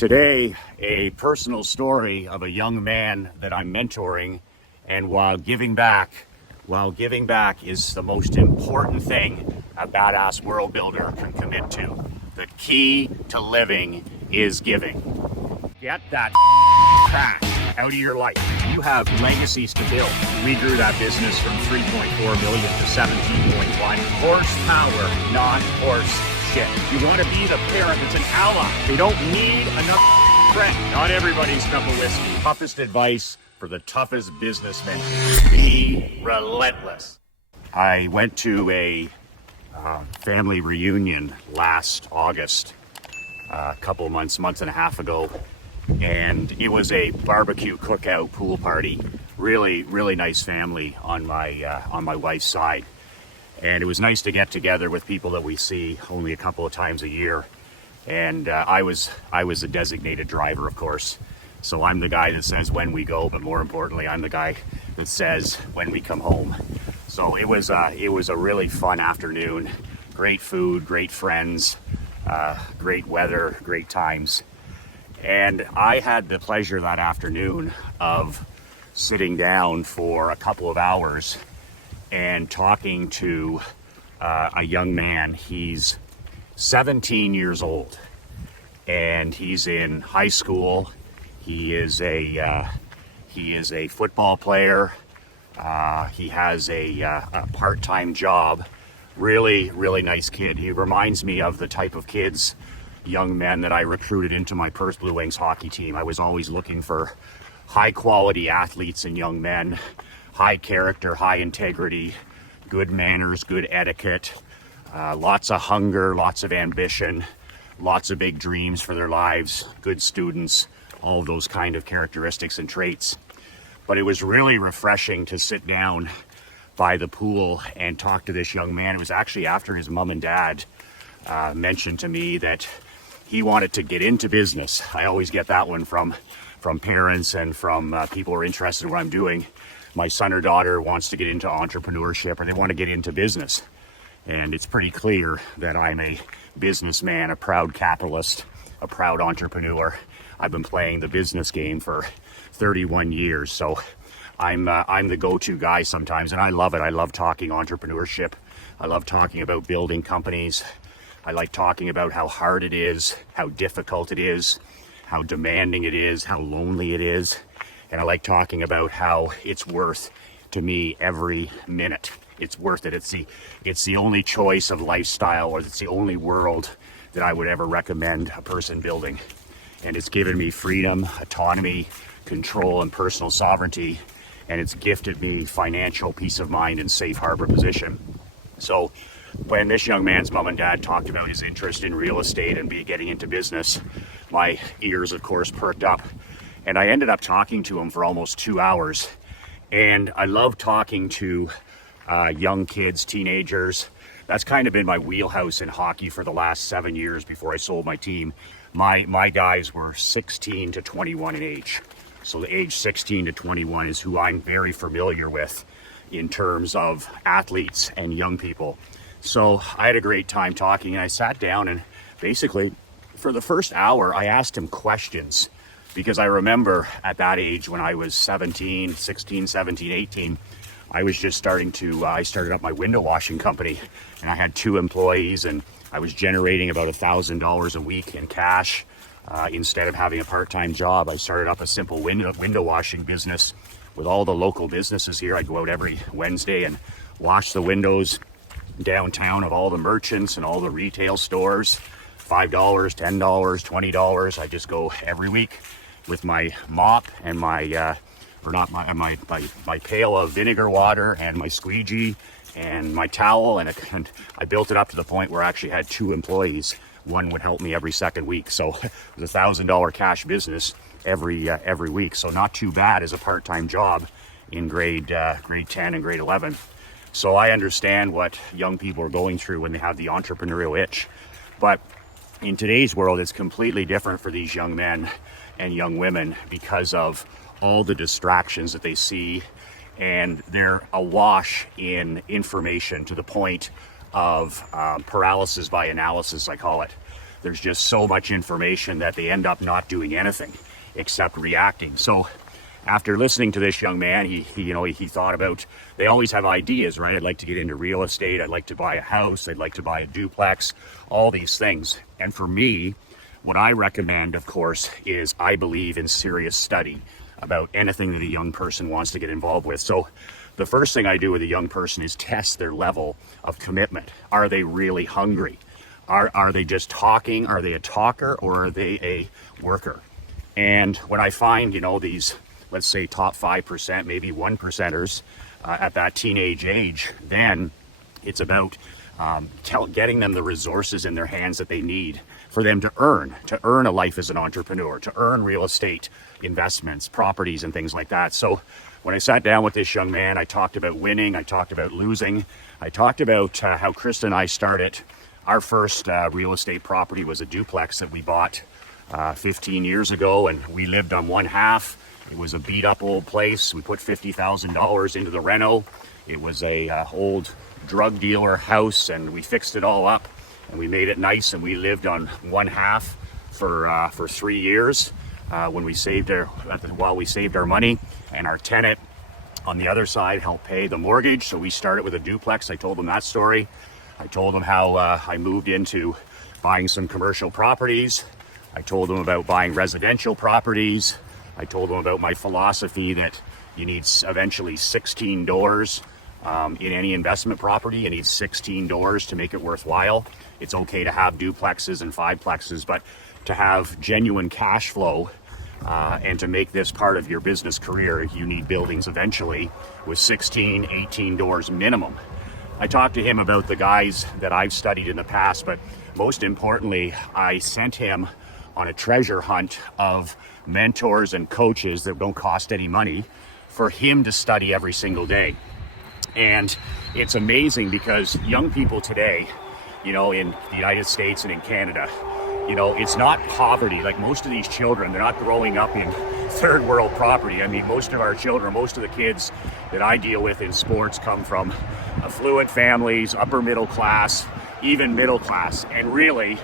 Today, a personal story of a young man that I'm mentoring, and while giving back is the most important thing a badass world builder can commit to. The key to living is giving. Get that cash out of your life. You have legacies to build. We grew that business from 3.4 million to 17.1. Horsepower, not horse shit. You want to be the parent that's an ally. They don't need another friend. Not everybody's cup of whiskey. Toughest advice for the toughest businessmen: be relentless. I went to a family reunion last August, a couple of month and a half ago, and it was a barbecue cookout pool party. Really nice family on my wife's side. And it was nice to get together with people that we see only a couple of times a year. And I was a designated driver, of course. So I'm the guy that says when we go, but more importantly, I'm the guy that says when we come home. So it was a really fun afternoon. Great food, great friends, great weather, great times. And I had the pleasure that afternoon of sitting down for a couple of hours and talking to a young man. He's 17 years old, and he's in high school. He is a football player. He has a part-time job. Really nice kid. He reminds me of the type of kids, young men, that I recruited into my Perth Blue Wings hockey team. I was always looking for high-quality athletes and young men. High character, high integrity, good manners, good etiquette, lots of hunger, lots of ambition, lots of big dreams for their lives, good students, all of those kind of characteristics and traits. But it was really refreshing to sit down by the pool and talk to this young man. It was actually after his mom and dad mentioned to me that he wanted to get into business. I always get that one from parents and from people who are interested in what I'm doing. My son or daughter wants to get into entrepreneurship, or they want to get into business. And it's pretty clear that I'm a businessman, a proud capitalist, a proud entrepreneur. I've been playing the business game for 31 years. So I'm the go-to guy sometimes, and I love it. I love talking entrepreneurship. I love talking about building companies. I like talking about how hard it is, how difficult it is, how demanding it is, how lonely it is. And I like talking about how it's worth to me every minute. It's worth it. It's the only choice of lifestyle, or it's the only world that I would ever recommend a person building. And it's given me freedom, autonomy, control, and personal sovereignty. And it's gifted me financial peace of mind and safe harbor position. So when this young man's mom and dad talked about his interest in real estate and getting into business, my ears, of course, perked up. And I ended up talking to him for almost 2 hours. And I love talking to young kids, teenagers. That's kind of been my wheelhouse in hockey for the last 7 years before I sold my team. My guys were 16 to 21 in age. So the age 16 to 21 is who I'm very familiar with in terms of athletes and young people. So I had a great time talking, and I sat down, and basically for the first hour, I asked him questions. Because I remember at that age when I was 16, 17, 18, I was just I started up my window washing company, and I had 2 employees, and I was generating about $1,000 a week in cash. Instead of having a part-time job, I started up a simple window washing business with all the local businesses here. I'd go out every Wednesday and wash the windows downtown of all the merchants and all the retail stores. $5, $10, $20. I just go every week with my mop and my pail of vinegar water and my squeegee and my towel, and I built it up to the point where I actually had 2 employees. One would help me every second week, so it was $1,000 cash business every week. So not too bad as a part-time job in grade 10 and grade 11. So I understand what young people are going through when they have the entrepreneurial itch. But in today's world, it's completely different for these young men and young women because of all the distractions that they see, and they're awash in information to the point of paralysis by analysis, I call it. there's just so much information that they end up not doing anything except reacting. So after listening to this young man, he thought about, they always have ideas, right? I'd like to get into real estate. I'd like to buy a house. I'd like to buy a duplex, all these things. And for me, what I recommend, of course, is I believe in serious study about anything that a young person wants to get involved with. So the first thing I do with a young person is test their level of commitment. Are they really hungry? Are they just talking? Are they a talker, or are they a worker? And when I find, these, let's say, top 5%, maybe 1%ers at that teenage age, then it's about getting them the resources in their hands that they need for them to earn a life as an entrepreneur, to earn real estate investments, properties, and things like that. So when I sat down with this young man, I talked about winning, I talked about losing, I talked about how Krista and I started. Our first real estate property was a duplex that we bought 15 years ago, and we lived on one half. It was a beat up old place. We put $50,000 into the reno. It was a old drug dealer house, and we fixed it all up and we made it nice, and we lived on one half for 3 years while we saved our money, and our tenant on the other side helped pay the mortgage. So we started with a duplex. I told them that story. I told them how I moved into buying some commercial properties. I told them about buying residential properties. I told them about my philosophy that you need eventually 16 doors in any investment property. You need 16 doors to make it worthwhile. It's okay to have duplexes and fiveplexes, but to have genuine cash flow and to make this part of your business career, you need buildings eventually with 16, 18 doors minimum. I talked to him about the guys that I've studied in the past, but most importantly, I sent him on a treasure hunt of mentors and coaches that don't cost any money for him to study every single day. And it's amazing because young people today, in the United States and in Canada, it's not poverty. Like most of these children, they're not growing up in third world poverty. I mean, most of our children, most of the kids that I deal with in sports come from affluent families, upper middle class, even middle class. And really,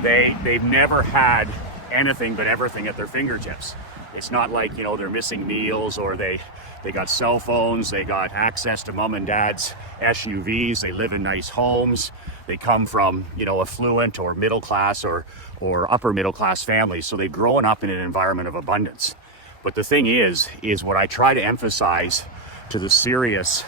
they've never had anything but everything at their fingertips. It's not like, they're missing meals, or they got cell phones, they got access to mom and dad's SUVs, they live in nice homes, they come from, affluent or middle class or upper middle class families. So they've grown up in an environment of abundance. But the thing is what I try to emphasize to the serious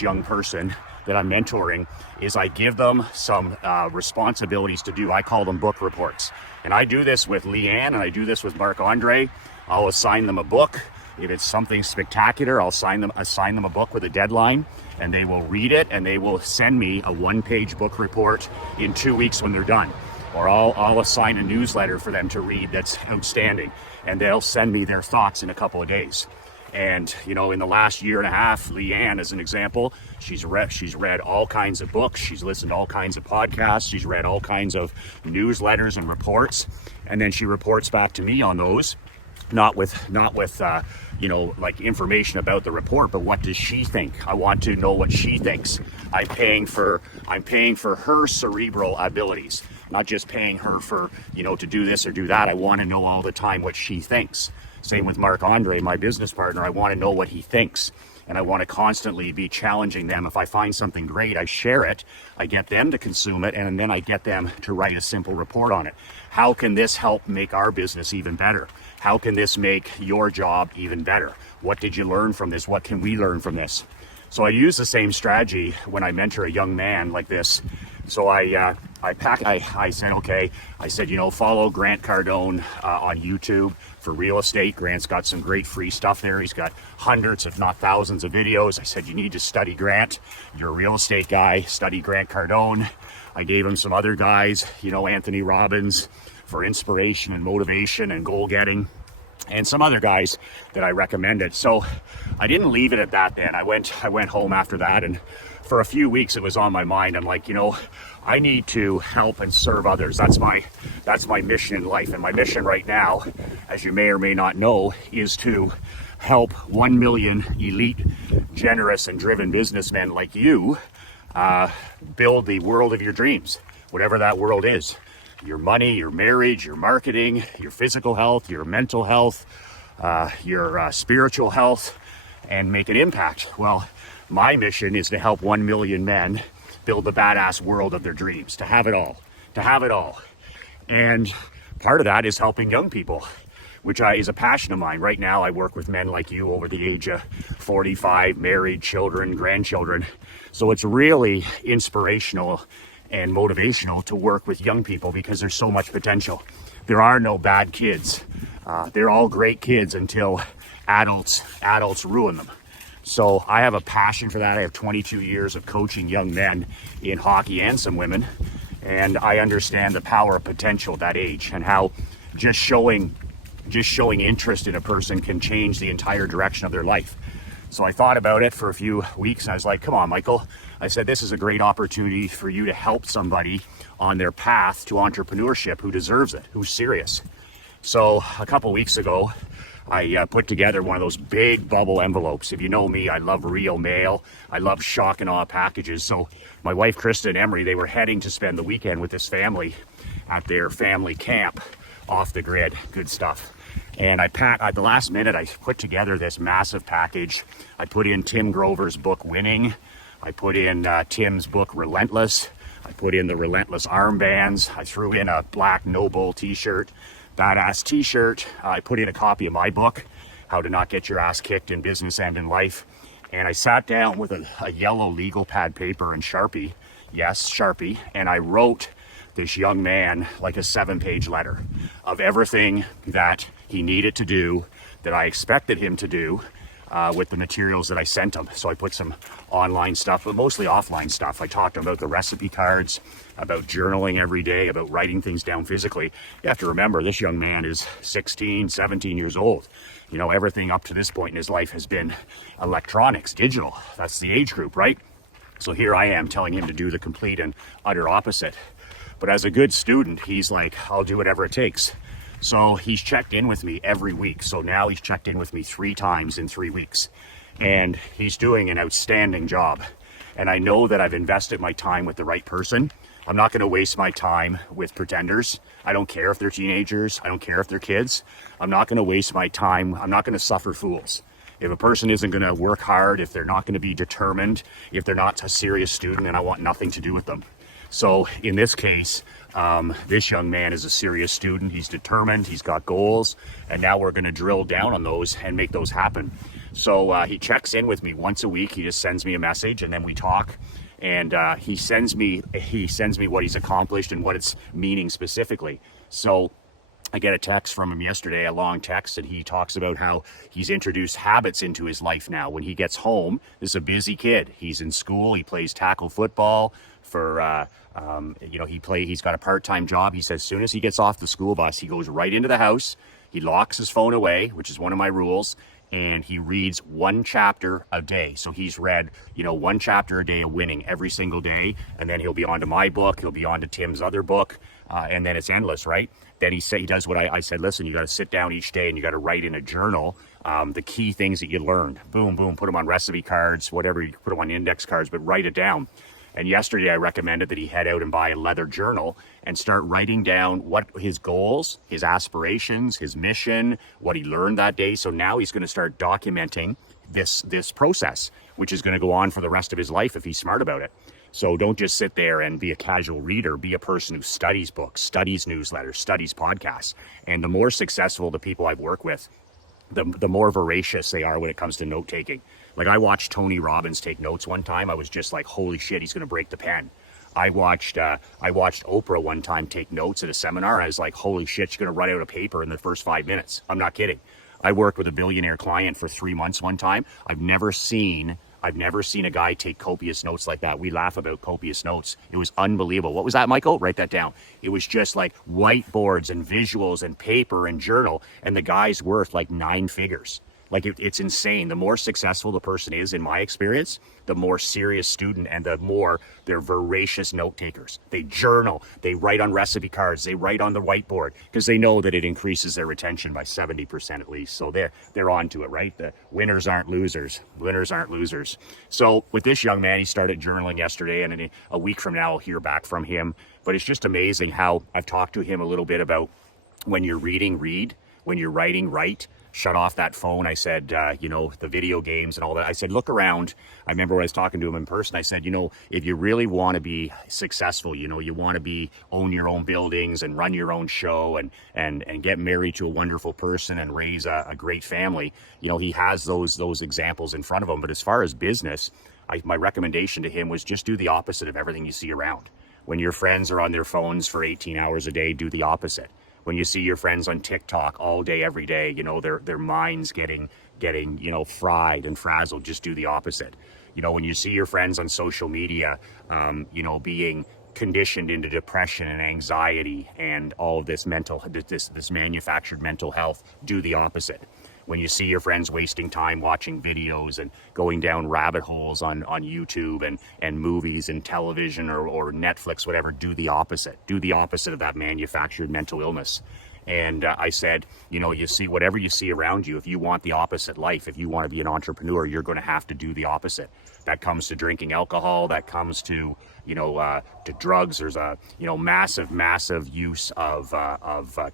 young person that I'm mentoring is I give them some responsibilities to do. I call them book reports. And I do this with Leanne, and I do this with Marc-Andre. I'll assign them a book. If it's something spectacular, I'll assign them a book with a deadline, and they will read it, and they will send me a one-page book report in 2 weeks when they're done. Or I'll assign a newsletter for them to read that's outstanding, and they'll send me their thoughts in a couple of days. And in the last year and a half, Leanne, as an example, she's read all kinds of books, she's listened to all kinds of podcasts, she's read all kinds of newsletters and reports, and then she reports back to me on those, not with like information about the report, but what does she think? I want to know what she thinks. I'm paying for her cerebral abilities, not just paying her for to do this or do that. I want to know all the time what she thinks. Same with Marc-Andre, my business partner. I want to know what he thinks, and I want to constantly be challenging them. If I find something great, I share it, I get them to consume it, and then I get them to write a simple report on it. How can this help make our business even better? How can this make your job even better? What did you learn from this? What can we learn from this? So I use the same strategy when I mentor a young man like this. So I said, okay, follow Grant Cardone on YouTube for real estate. Grant's got some great free stuff there. He's got hundreds, if not thousands of videos. I said, you need to study Grant. You're a real estate guy, study Grant Cardone. I gave him some other guys, Anthony Robbins for inspiration and motivation and goal getting, and some other guys that I recommended. So I didn't leave it at that then. I went home after that, and for a few weeks it was on my mind. I'm like, I need to help and serve others. That's my mission in life. And my mission right now, as you may or may not know, is to help 1 million elite, generous, and driven businessmen like you build the world of your dreams, whatever that world is. your money, your marriage, your marketing, your physical health, your mental health, your spiritual health, and make an impact. Well, my mission is to help 1 million men build the badass world of their dreams, to have it all, to have it all. And part of that is helping young people, which is a passion of mine. Right now, I work with men like you over the age of 45, married, children, grandchildren. So it's really inspirational and motivational to work with young people because there's so much potential. There are no bad kids. They're all great kids until adults ruin them. So I have a passion for that. I have 22 years of coaching young men in hockey and some women. And I understand the power of potential at that age and how just showing interest in a person can change the entire direction of their life. So I thought about it for a few weeks and I was like, come on, Michael. I said, this is a great opportunity for you to help somebody on their path to entrepreneurship who deserves it, who's serious. So a couple weeks ago, I put together one of those big bubble envelopes. If you know me, I love real mail. I love shock and awe packages. So my wife, Krista and Emery, they were heading to spend the weekend with this family at their family camp off the grid. Good stuff. And at the last minute, I put together this massive package. I put in Tim Grover's book, Winning. I put in Tim's book, Relentless. I put in the Relentless armbands. I threw in a black No Bull t-shirt, badass t-shirt. I put in a copy of my book, How to Not Get Your Ass Kicked in Business and in Life. And I sat down with a yellow legal pad paper and Sharpie. Yes, Sharpie. And I wrote this young man like a 7-page letter of everything that he needed to do, that I expected him to do with the materials that I sent him. So I put some online stuff, but mostly offline stuff. I talked about the recipe cards, about journaling every day, about writing things down physically. You have to remember, this young man is 16, 17 years old. You know, everything up to this point in his life has been electronics, digital. That's the age group, right? So here I am telling him to do the complete and utter opposite. But as a good student, he's like, I'll do whatever it takes. So he's checked in with me every week. So now he's checked in with me 3 times in 3 weeks. And he's doing an outstanding job. And I know that I've invested my time with the right person. I'm not going to waste my time with pretenders. I don't care if they're teenagers. I don't care if they're kids. I'm not going to waste my time. I'm not going to suffer fools. If a person isn't going to work hard, if they're not going to be determined, if they're not a serious student, then I want nothing to do with them. So in this case, this young man is a serious student. He's determined, he's got goals, and now we're going to drill down on those and make those happen. So he checks in with me once a week. He just sends me a message and then we talk. And he sends me what he's accomplished and what it's meaning specifically. So I get a text from him yesterday, a long text, and he talks about how he's introduced habits into his life now. When he gets home, this is a busy kid. He's in school. He plays tackle football for, he's got a part-time job. He says as soon as he gets off the school bus, he goes right into the house. He locks his phone away, which is one of my rules, and he reads 1 chapter a day. So he's read, 1 chapter a day of Winning every single day, and then he'll be on to my book. He'll be on to Tim's other book, and then it's endless, right? Then he does what I said, listen, you got to sit down each day and you got to write in a journal the key things that you learned. Boom, boom, put them on recipe cards, whatever, you put them on index cards, but write it down. And yesterday I recommended that he head out and buy a leather journal and start writing down what his goals, his aspirations, his mission, what he learned that day. So now he's going to start documenting this process, which is going to go on for the rest of his life if he's smart about it. So don't just sit there and be a casual reader. Be a person who studies books, studies newsletters, studies podcasts. And the more successful the people I've worked with, the more voracious they are when it comes to note taking. Like I watched Tony Robbins take notes one time. I was just like, holy shit, he's going to break the pen. I watched Oprah one time take notes at a seminar. I was like, holy shit, she's going to write out a paper in the first 5 minutes. I'm not kidding. I worked with a billionaire client for 3 months one time. I've never seen a guy take copious notes like that. We laugh about copious notes. It was unbelievable. What was that, Michael? Write that down. It was just like whiteboards and visuals and paper and journal. And the guy's worth like 9 figures. Like it's insane. The more successful the person is, in my experience, the more serious student and the more they're voracious note takers. They journal, they write on recipe cards, they write on the whiteboard because they know that it increases their retention by 70% at least. So they're on to it, right? The winners aren't losers. Winners aren't losers. So with this young man, he started journaling yesterday, and in a week from now, I'll hear back from him But it's just amazing how I've talked to him a little bit about when you're reading, read, when you're writing, write, shut off that phone. I said, the video games and all that. I said, look around. I remember when I was talking to him in person, I said, if you really want to be successful, you want to own your own buildings and run your own show and get married to a wonderful person and raise a great family. He has those examples in front of him. But as far as business, my recommendation to him was just do the opposite of everything you see around. When your friends are on their phones for 18 hours a day, do the opposite. When you see your friends on TikTok all day, every day, their minds getting fried and frazzled, just do the opposite. When you see your friends on social media, being conditioned into depression and anxiety and all of this this manufactured mental health, do the opposite. When you see your friends wasting time watching videos and going down rabbit holes on YouTube and movies and television or Netflix, whatever, do the opposite. Do the opposite of that manufactured mental illness. And I said, you see whatever you see around you, if you want the opposite life, if you want to be an entrepreneur, you're going to have to do the opposite. That comes to drinking alcohol, that comes to drugs. There's a massive use of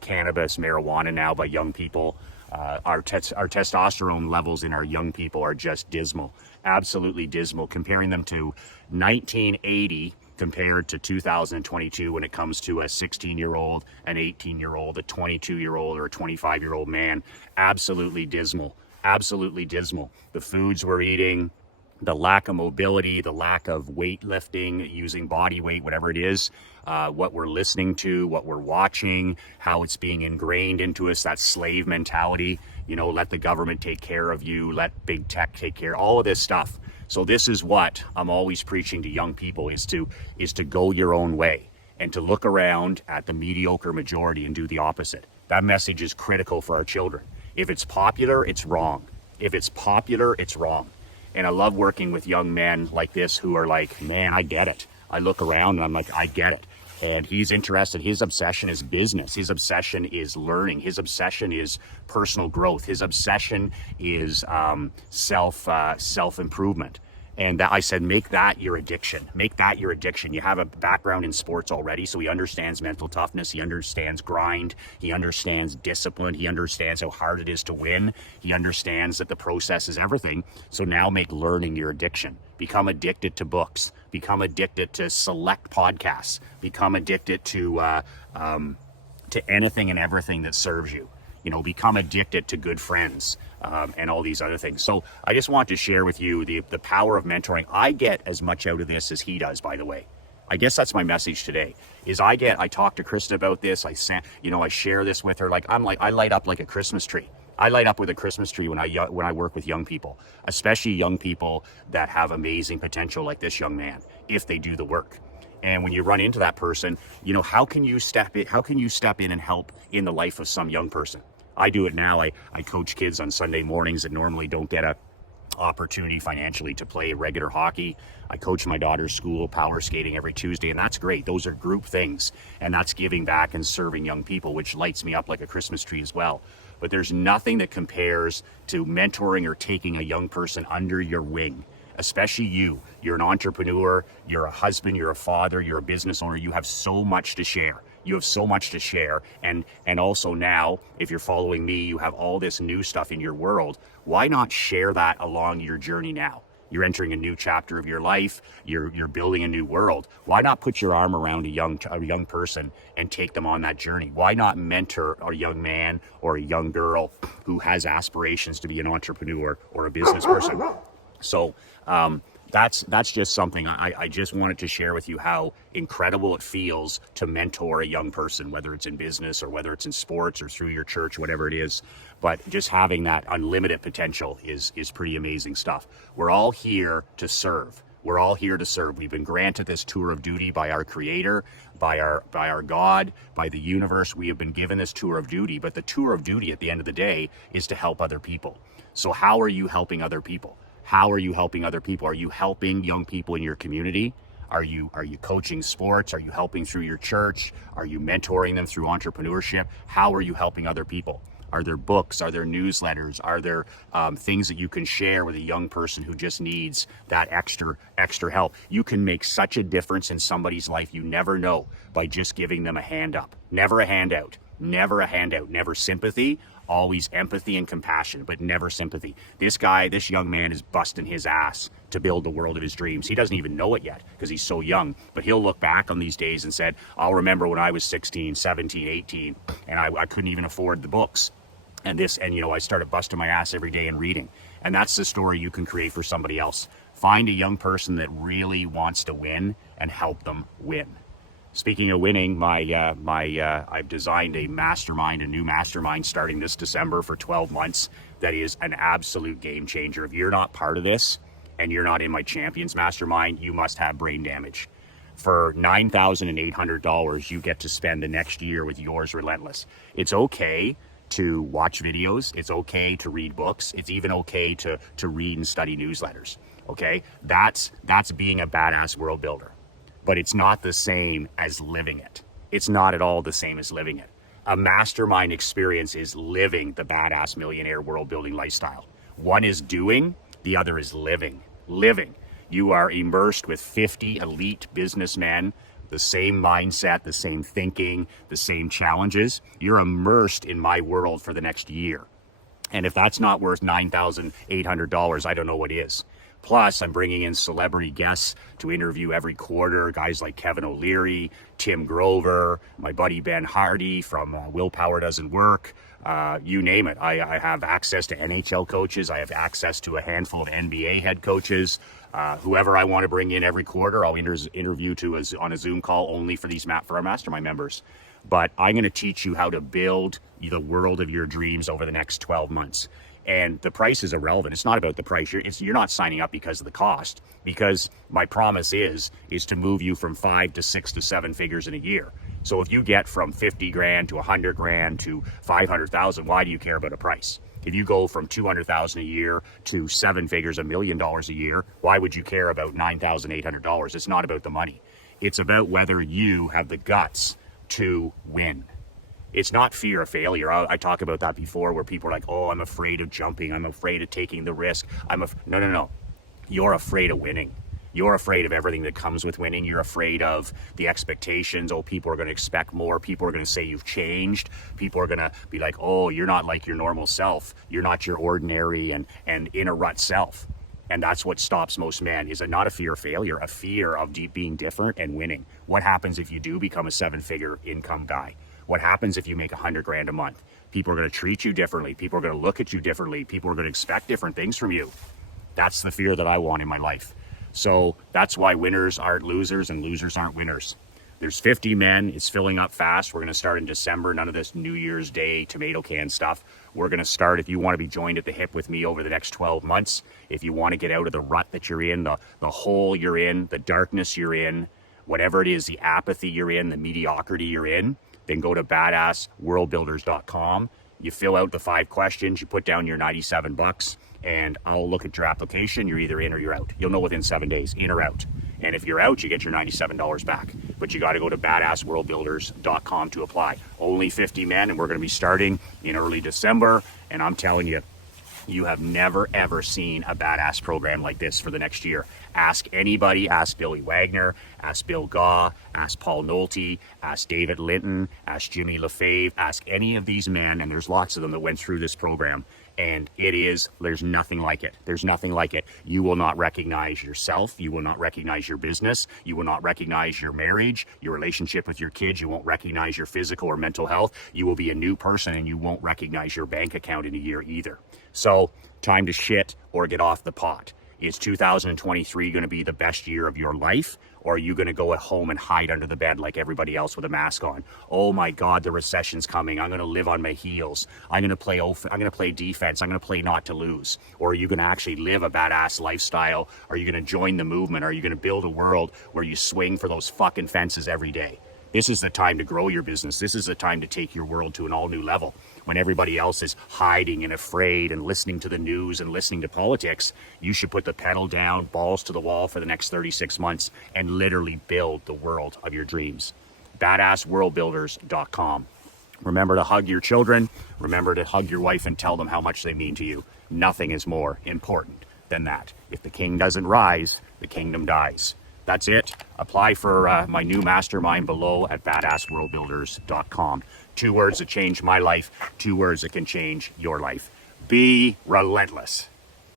cannabis, marijuana now by young people. Our testosterone levels in our young people are just dismal, absolutely dismal. Comparing them to 1980 compared to 2022 when it comes to a 16-year-old, an 18-year-old, a 22-year-old, or a 25-year-old man, absolutely dismal, absolutely dismal. The foods we're eating, the lack of mobility, the lack of weightlifting, using body weight, whatever it is, what we're listening to, what we're watching, how it's being ingrained into us, that slave mentality, let the government take care of you, let big tech take care, all of this stuff. So this is what I'm always preaching to young people is to go your own way and to look around at the mediocre majority and do the opposite. That message is critical for our children. If it's popular, it's wrong. If it's popular, it's wrong. And I love working with young men like this who are like, man, I get it. I look around and I'm like, I get it. And he's interested. His obsession is business. His obsession is learning. His obsession is personal growth. His obsession is self-improvement. And I said, make that your addiction. Make that your addiction. You have a background in sports already, so he understands mental toughness. He understands grind. He understands discipline. He understands how hard it is to win. He understands that the process is everything. So now make learning your addiction. Become addicted to books. Become addicted to select podcasts. Become addicted to anything and everything that serves you. Become addicted to good friends and all these other things. So I just want to share with you the power of mentoring. I get as much out of this as he does, by the way. I guess that's my message today, is I talk to Krista about this. I share this with her. I light up like a Christmas tree. I light up with a Christmas tree when I work with young people, especially young people that have amazing potential like this young man, if they do the work. And when you run into that person, how can you step in and help in the life of some young person? I do it now. I coach kids on Sunday mornings that normally don't get a opportunity financially to play regular hockey. I coach my daughter's school power skating every Tuesday, and that's great. Those are group things, and that's giving back and serving young people, which lights me up like a Christmas tree as well. But there's nothing that compares to mentoring or taking a young person under your wing. Especially you. You're an entrepreneur, you're a husband, you're a father, you're a business owner. You have so much to share. You have so much to share. And also now, if you're following me, you have all this new stuff in your world. Why not share that along your journey now? You're entering a new chapter of your life. You're building a new world. Why not put your arm around a young person and take them on that journey? Why not mentor a young man or a young girl who has aspirations to be an entrepreneur or a business person? So that's just something I just wanted to share with you, how incredible it feels to mentor a young person, whether it's in business or whether it's in sports or through your church, whatever it is. But just having that unlimited potential is pretty amazing stuff. We're all here to serve. We're all here to serve. We've been granted this tour of duty by our Creator, by our God, by the universe. We have been given this tour of duty, but the tour of duty at the end of the day is to help other people. So how are you helping other people? How are you helping other people? Are you helping young people in your community? Are you coaching sports? Are you helping through your church? Are you mentoring them through entrepreneurship? How are you helping other people? Are there books? Are there newsletters? Are there things that you can share with a young person who just needs that extra help? You can make such a difference in somebody's life you never know by just giving them a hand up. Never a handout. Never a handout. Never sympathy. Always empathy and compassion, but never sympathy. This young man is busting his ass to build the world of his dreams. He doesn't even know it yet because he's so young, but he'll look back on these days and said, I'll remember when I was 16, 17, 18, and I couldn't even afford the books. And I started busting my ass every day and reading. And that's the story you can create for somebody else. Find a young person that really wants to win and help them win. Speaking of winning, I've designed a new mastermind starting this December for 12 months. That is an absolute game changer. If you're not part of this and you're not in my Champions Mastermind, you must have brain damage. For $9,800, you get to spend the next year with Yours Relentless. It's okay to watch videos. It's okay to read books. It's even okay to read and study newsletters. Okay, that's being a badass world builder. But it's not the same as living it. It's not at all the same as living it. A mastermind experience is living the badass millionaire world building lifestyle. One is doing, the other is living. Living. You are immersed with 50 elite businessmen, the same mindset, the same thinking, the same challenges. You're immersed in my world for the next year. And if that's not worth $9,800, I don't know what is. Plus, I'm bringing in celebrity guests to interview every quarter, guys like Kevin O'Leary, Tim Grover, my buddy Ben Hardy from Willpower Doesn't Work, you name it. I have access to NHL coaches. I have access to a handful of NBA head coaches. Whoever I want to bring in every quarter, I'll interview on a Zoom call only for our mastermind members. But I'm going to teach you how to build the world of your dreams over the next 12 months. And the price is irrelevant. It's not about the price. You're not signing up because of the cost, because my promise is to move you from 5 to 6 to 7 figures in a year. So if you get from 50 grand to 100 grand to 500,000, why do you care about a price? If you go from 200,000 a year to 7 figures, $1 million a year, why would you care about $9,800? It's not about the money. It's about whether you have the guts to win. It's not fear of failure. I talk about that before, where people are like, oh, I'm afraid of jumping. I'm afraid of taking the risk. No. You're afraid of winning. You're afraid of everything that comes with winning. You're afraid of the expectations. Oh, people are going to expect more. People are going to say you've changed. People are going to be like, oh, you're not like your normal self. You're not your ordinary and in a rut self. And that's what stops most men, is not a fear of failure, a fear of being different and winning. What happens if you do become a 7-figure income guy? What happens if you make 100 grand a month? People are going to treat you differently. People are going to look at you differently. People are going to expect different things from you. That's the fear that I want in my life. So that's why winners aren't losers and losers aren't winners. There's 50 men. It's filling up fast. We're going to start in December. None of this New Year's Day tomato can stuff. We're going to start, if you want to be joined at the hip with me over the next 12 months, if you want to get out of the rut that you're in, the hole you're in, the darkness you're in, whatever it is, the apathy you're in, the mediocrity you're in, then go to badassworldbuilders.com. You fill out the 5 questions, you put down your $97, and I'll look at your application. You're either in or you're out. You'll know within 7 days, in or out. And if you're out, you get your $97 back. But you got to go to badassworldbuilders.com to apply. Only 50 men, and we're going to be starting in early December. And I'm telling you, you have never, ever seen a badass program like this for the next year. Ask anybody. Ask Billy Wagner. Ask Bill Gaw. Ask Paul Nolte. Ask David Linton. Ask Jimmy LaFave. Ask any of these men, and there's lots of them that went through this program. And there's nothing like it. There's nothing like it. You will not recognize yourself. You will not recognize your business. You will not recognize your marriage, your relationship with your kids. You won't recognize your physical or mental health. You will be a new person, and you won't recognize your bank account in a year either. So, time to shit or get off the pot. Is 2023 going to be the best year of your life? Or are you going to go at home and hide under the bed like everybody else with a mask on? Oh my God, the recession's coming. I'm going to live on my heels. I'm going to play defense. I'm going to play not to lose. Or are you going to actually live a badass lifestyle? Are you going to join the movement? Are you going to build a world where you swing for those fucking fences every day? This is the time to grow your business. This is the time to take your world to an all new level. When everybody else is hiding and afraid and listening to the news and listening to politics, you should put the pedal down, balls to the wall for the next 36 months and literally build the world of your dreams. Badassworldbuilders.com. Remember to hug your children. Remember to hug your wife and tell them how much they mean to you. Nothing is more important than that. If the king doesn't rise, the kingdom dies. That's it. Apply for my new mastermind below at badassworldbuilders.com. 2 words that changed my life, 2 words that can change your life. Be relentless.